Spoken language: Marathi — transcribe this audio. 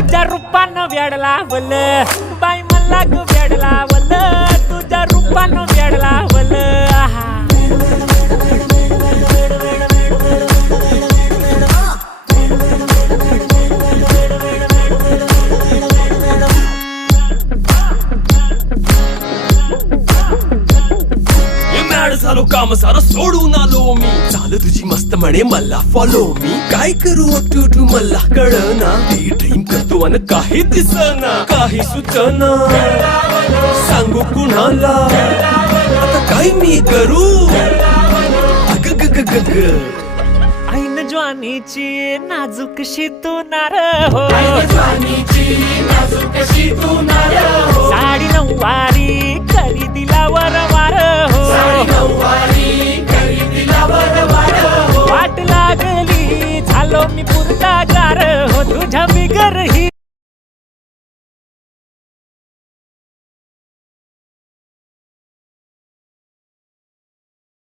तुझ्या रूपानं वेड लावल बाई मला ग वेड लावल तुझ्या रूपानं वेड लावल आहा झालो काम सारं सोडून आलो मी चाल तुझी मस्त म्हणे मला फॉलो मी काय करू टू मला कळना ती ड्रीम करतो अन काही दिसना काही सुचना सांगू कुणाला आता काय मी करू अग ग ग ग ग ऐन ज्वानीची नाजूकशी तू नार हो साडी नऊवारी करी दिला वरवार हो वाट लागली झालो मी पुरता गार हो तुझ्या बिगर ही